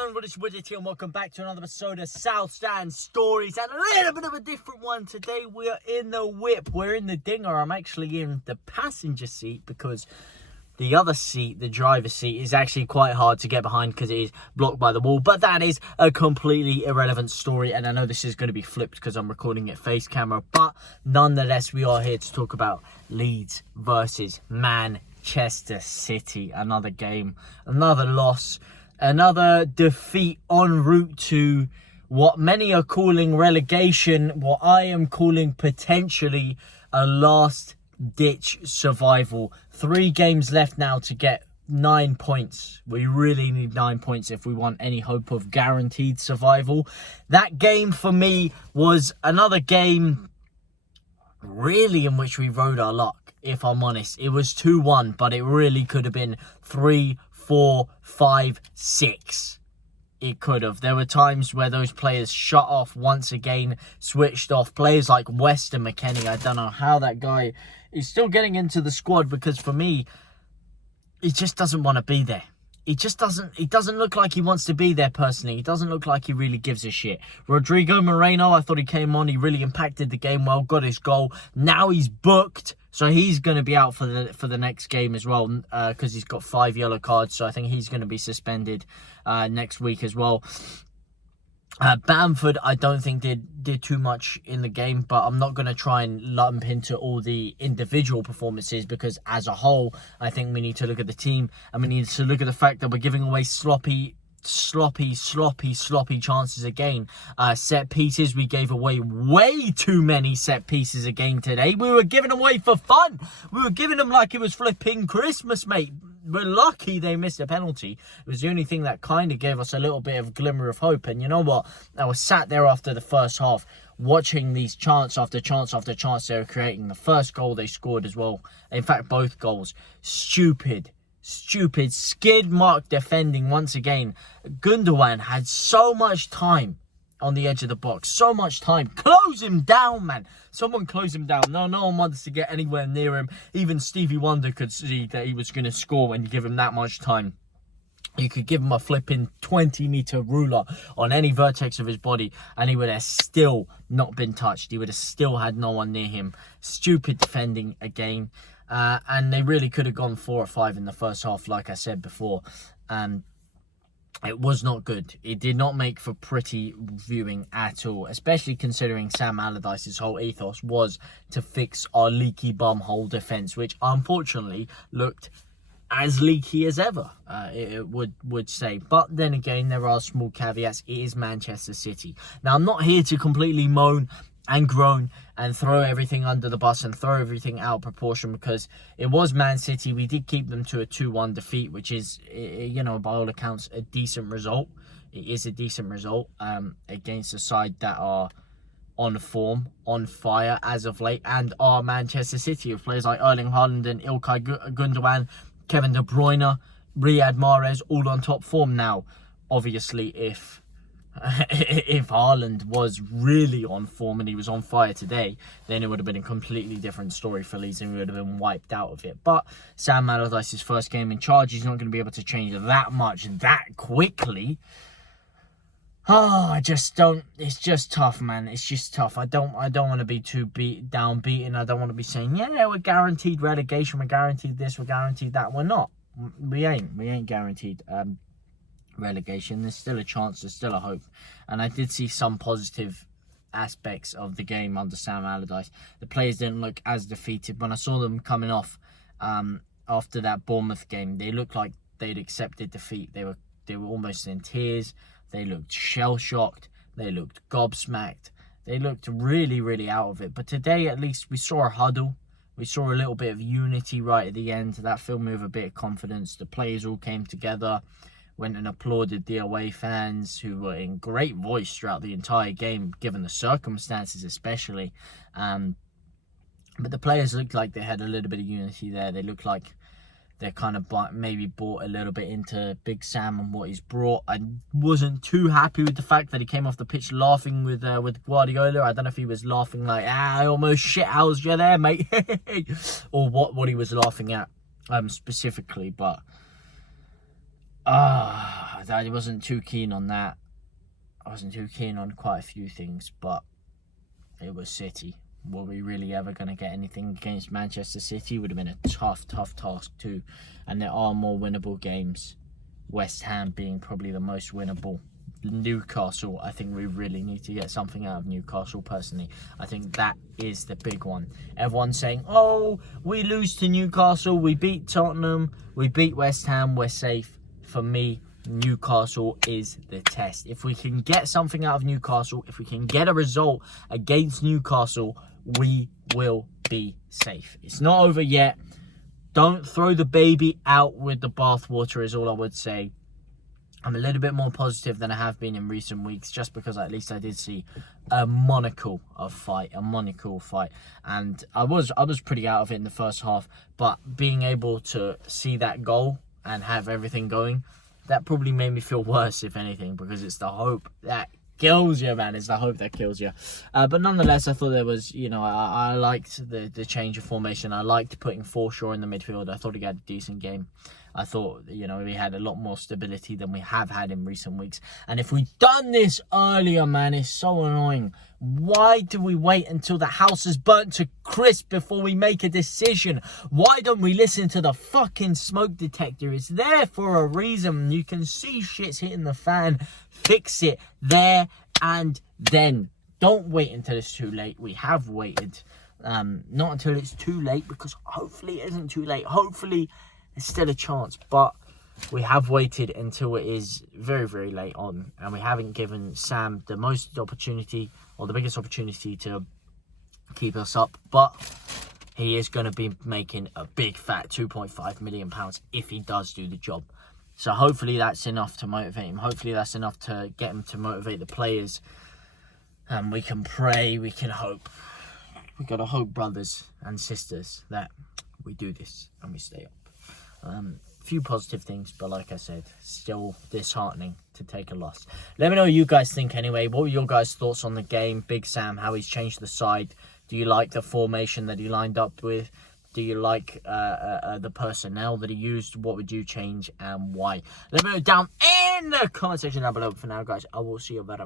on, what is JTLive and welcome back to another episode of South Stand Stories, and a little bit of a different one today. We're in the whip, we're in the dinger. I'm actually in the passenger seat because the other seat, the driver's seat, is actually quite hard to get behind because it is blocked by the wall. But that is a completely irrelevant story, and I know this is going to be flipped because I'm recording it face camera, but nonetheless, we are here to talk about Leeds versus Manchester City. Another game, another loss, another defeat en route to what many are calling relegation, what I am calling potentially a last-ditch survival. 3 games left now to get 9 points. We really need 9 points if we want any hope of guaranteed survival. That game for me was another game really in which we rode our luck, if I'm honest. It was 2-1, but it really could have been 3, 4, 5, 6. It could have. There were times where those players shut off once again, switched off. Players like Weston McKennie, I don't know how that guy is still getting into the squad, because for me, he just doesn't want to be there. He doesn't look like he wants to be there personally. He doesn't look like he really gives a shit. Rodrigo Moreno, I thought he came on. He really impacted the game well, got his goal. Now he's booked, so he's going to be out for the next game as well, because he's got 5 yellow cards. So I think he's going to be suspended next week as well. Bamford, I don't think did too much in the game, but I'm not going to try and lump into all the individual performances, because as a whole, I think we need to look at the team, and we need to look at the fact that we're giving away sloppy chances again. Set pieces, we gave away way too many set pieces again today. We were giving away for fun. We were giving them like it was flipping Christmas, mate. We're lucky they missed a penalty. It was the only thing that kind of gave us a little bit of glimmer of hope. And you know what? I was sat there after the first half watching these chance after chance after chance they were creating. The first goal they scored as well. In fact, both goals. Stupid, skid mark defending once again. Gundogan had so much time on the edge of the box. So much time. Close him down, man. Someone close him down. No one wants to get anywhere near him. Even Stevie Wonder could see that he was going to score when you give him that much time. You could give him a flipping 20-meter ruler on any vertex of his body, and he would have still not been touched. He would have still had no one near him. Stupid defending again. And they really could have gone 4 or 5 in the first half, like I said before. It was not good. It did not make for pretty viewing at all, especially considering Sam Allardyce's whole ethos was to fix our leaky bumhole defence, which unfortunately looked as leaky as ever, it would say. But then again, there are small caveats. It is Manchester City. Now, I'm not here to completely moan and groan and throw everything under the bus and throw everything out of proportion, because it was Man City. We did keep them to a 2-1 defeat, which is, you know, by all accounts, a decent result. It is a decent result against a side that are on form, on fire as of late, and are Manchester City, with players like Erling Haaland and Ilkay Gundogan, Kevin De Bruyne, Riyad Mahrez, all on top form now. Obviously, if Haaland was really on form and he was on fire today, then it would have been a completely different story for Leeds and we would have been wiped out of it. But Sam Allardyce's first game in charge, he's not going to be able to change that much that quickly. I just don't. It's just tough, man. It's just tough. I don't want to be too downbeaten. I don't want to be saying, yeah, we're guaranteed relegation, we're guaranteed this, we're guaranteed that. We're not. We ain't guaranteed relegation. There's still a chance, there's still a hope, and I did see some positive aspects of the game under Sam Allardyce. The players didn't look as defeated. When I saw them coming off after that Bournemouth game, they looked like they'd accepted defeat. They were almost in tears. They looked shell-shocked. They looked gobsmacked. They looked really out of it. But today, at least, we saw a huddle. We saw a little bit of unity right at the end. That filled me with a bit of confidence. The players all came together, went and applauded the away fans, who were in great voice throughout the entire game, given the circumstances especially. But the players looked like they had a little bit of unity there. They looked like they kind of maybe bought a little bit into Big Sam and what he's brought. I wasn't too happy with the fact that he came off the pitch laughing with Guardiola. I don't know if he was laughing like, I almost shithoused you there, mate. Or what he was laughing at specifically, but I wasn't too keen on that. I wasn't too keen on quite a few things, but it was City. Were we really ever going to get anything against Manchester City? Would have been a tough task too. And there are more winnable games. West Ham being probably the most winnable. Newcastle, I think we really need to get something out of Newcastle personally. I think that is the big one. Everyone's saying, oh, we lose to Newcastle, we beat Tottenham, we beat West Ham, we're safe. For me, Newcastle is the test. If we can get something out of Newcastle, if we can get a result against Newcastle, we will be safe. It's not over yet. Don't throw the baby out with the bathwater is all I would say. I'm a little bit more positive than I have been in recent weeks, just because at least I did see a monocle fight. And I was pretty out of it in the first half, but being able to see that goal and have everything going, that probably made me feel worse, if anything, because it's the hope that kills you, man. It's the hope that kills you. But nonetheless, I thought there was, I liked the change of formation. I liked putting Forshaw in the midfield. I thought he had a decent game. I thought, we had a lot more stability than we have had in recent weeks. And if we'd done this earlier, man, it's so annoying. Why do we wait until the house is burnt to crisp before we make a decision? Why don't we listen to the fucking smoke detector? It's there for a reason. You can see shit's hitting the fan. Fix it there and then. Don't wait until it's too late. We have waited. Not until it's too late, because hopefully it isn't too late. Hopefully there's still a chance, but we have waited until it is very, very late on, and we haven't given Sam the most opportunity, or the biggest opportunity, to keep us up. But he is going to be making a big fat £2.5 million if he does do the job. So hopefully that's enough to motivate him. Hopefully that's enough to get him to motivate the players. And we can pray, we can hope. We've got to hope, brothers and sisters, that we do this and we stay up. Few positive things, but like I said, still disheartening to take a loss. Let me know what you guys think anyway. What were your guys' thoughts on the game? Big Sam, how he's changed the side. Do you like the formation that he lined up with? Do you like the personnel that he used? What would you change and why? Let me know down in the comment section down below. For now, guys, I will see you later.